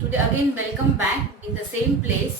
Today again welcome back in the same place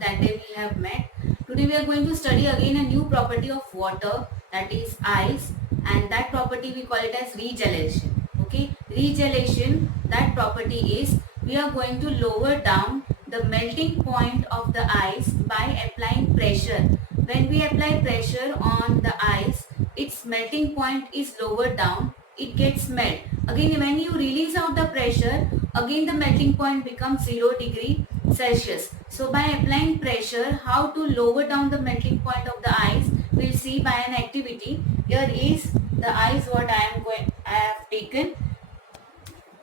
that day we have met. Today we are going to study again a new property of water, that is ice, and that property we call it as regelation. Okay, regelation, that property is we are going to lower down the melting point of the ice by applying pressure. When we apply pressure on the ice, its melting point is lowered down, it gets melt. Again, when you release out the pressure, again the melting point becomes 0 degree Celsius. So by applying pressure, how to lower down the melting point of the ice, we'll see by an activity. Here is the ice what I have taken.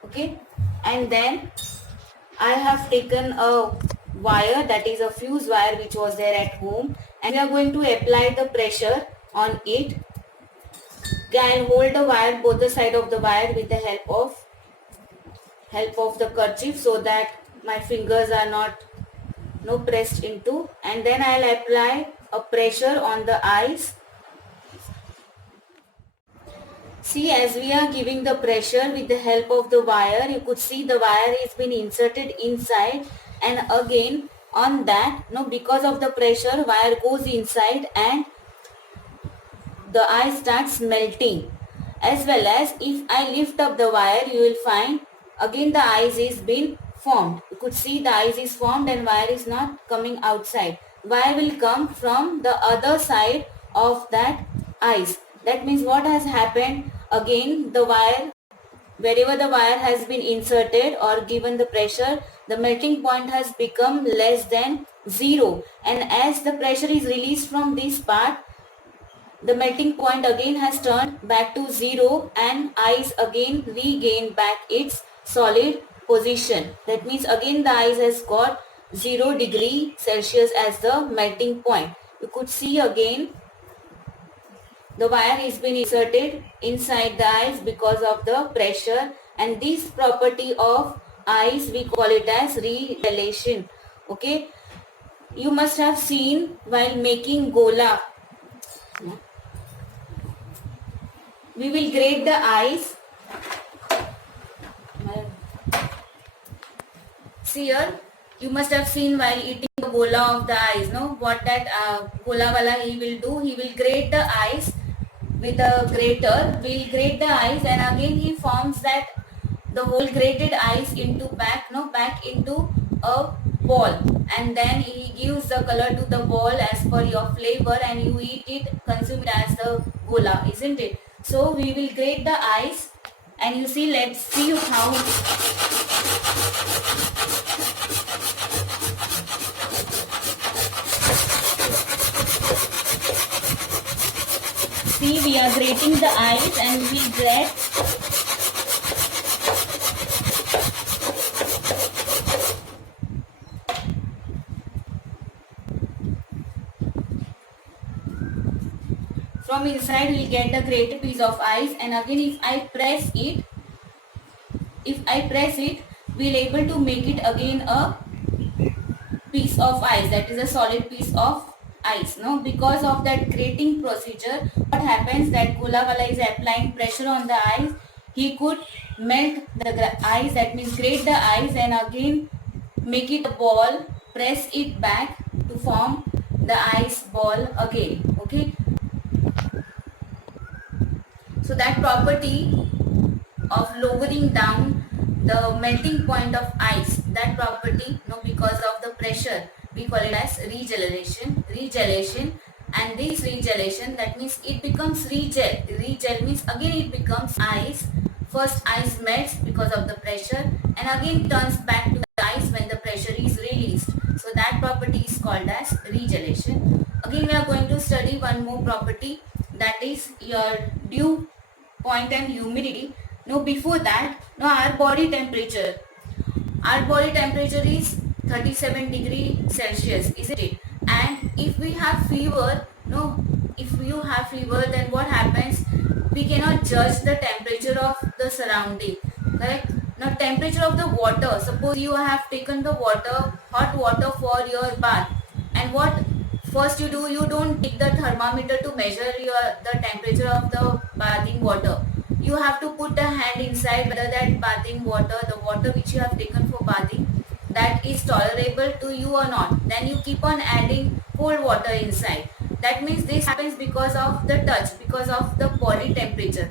Okay, and then I have taken a wire, that is a fuse wire which was there at home, and we are going to apply the pressure on it. I'll hold the wire, both the side of the wire, with the help of the kerchief, so that my fingers are not pressed into, and then I'll apply a pressure on the ice. See, as we are giving the pressure with the help of the wire, you could see the wire has been inserted inside, and again on that, because of the pressure, wire goes inside and the ice starts melting. As well as if I lift up the wire, you will find again the ice is been formed. You could see the ice is formed and wire is not coming outside. Wire will come from the other side of that ice. That means what has happened, again the wire, wherever the wire has been inserted or given the pressure, the melting point has become less than 0, and as the pressure is released from this part, the melting point again has turned back to 0 and ice again regained back its solid position. That means again the ice has got 0 degree Celsius as the melting point. You could see again the wire has been inserted inside the ice because of the pressure, and this property of ice we call it as regelation. Okay, you must have seen while making gola, we will grate the ice. See here, you must have seen while eating the gola of the ice, what that gola wala he will do, he will grate the ice with a grater. We'll grate the ice, and again he forms that the whole grated ice into back into a ball, and then he gives the color to the ball as per your flavor, and you eat it, consume it as the gola, isn't it? So we will grate the ice, and you see, let's see how. See, we are grating the ice, and we grate from inside. We'll get the grated piece of ice, and again if I press it, we'll able to make it again a piece of ice, that is a solid piece of ice. Because of that grating procedure, what happens, that gola wala is applying pressure on the ice, he could melt the ice, that means grate the ice, and again make it a ball, press it back to form the ice ball again. Okay, so that property of lowering down the melting point of ice, that property, because of the pressure, we call it as regelation. And this regelation, that means it becomes regel means again it becomes ice. First ice melts because of the pressure, and again turns back to the ice when the pressure is released. So that property is called as regelation. Again we are going to study one more property, that is your dew point and humidity. Before that, our body temperature is 37 degree Celsius, isn't it? And if we have fever, if you have fever, then what happens, we cannot judge the temperature of the surrounding, correct? Now temperature of the water, suppose you have taken the hot water for your bath, and what first you don't take the thermometer to measure the temperature of the bathing water. you have to put a hand inside whether that bathing water, the water which you have taken for bathing, that is tolerable to you or not. Then you keep on adding cold water inside. That means this happens because of the touch, because of the body temperature.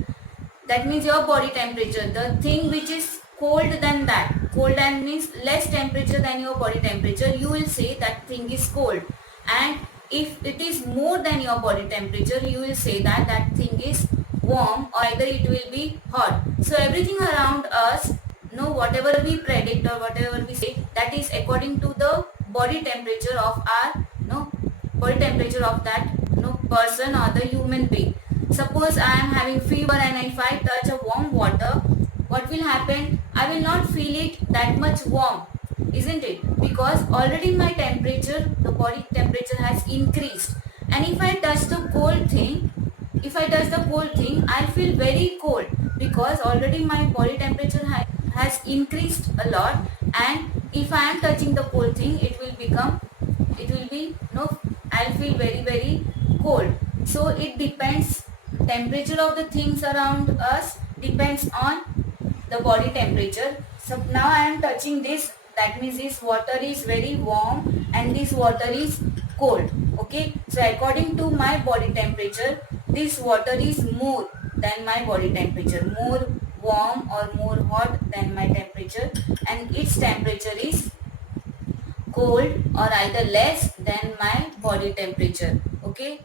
That means your body temperature, the thing which is cold than that, cold and means less temperature than your body temperature, you will say that thing is cold. And if it is more than your body temperature, you will say that that thing is warm, or either it will be hot. So everything around us, no, whatever we predict or whatever we say, that is according to the body temperature of our, no, body temperature of that, no, person or the human being. Suppose I am having fever and if I touch a warm water, what will happen? I will not feel it that much warm, isn't it? Because already my temperature, the body temperature has increased. And if I touch the cold thing, if I touch the cold thing, I'll feel very cold because already my body temperature has increased a lot. And if I am touching the cold thing, it will be, no, I'll feel very cold. So it depends, temperature of the things around us depends on the body temperature. So now I am touching this, that means this water is very warm and this water is cold. Okay, so according to my body temperature, this water is more than my body temperature, more warm or more hot than my temperature, and its temperature is cold or either less than my body temperature. Okay,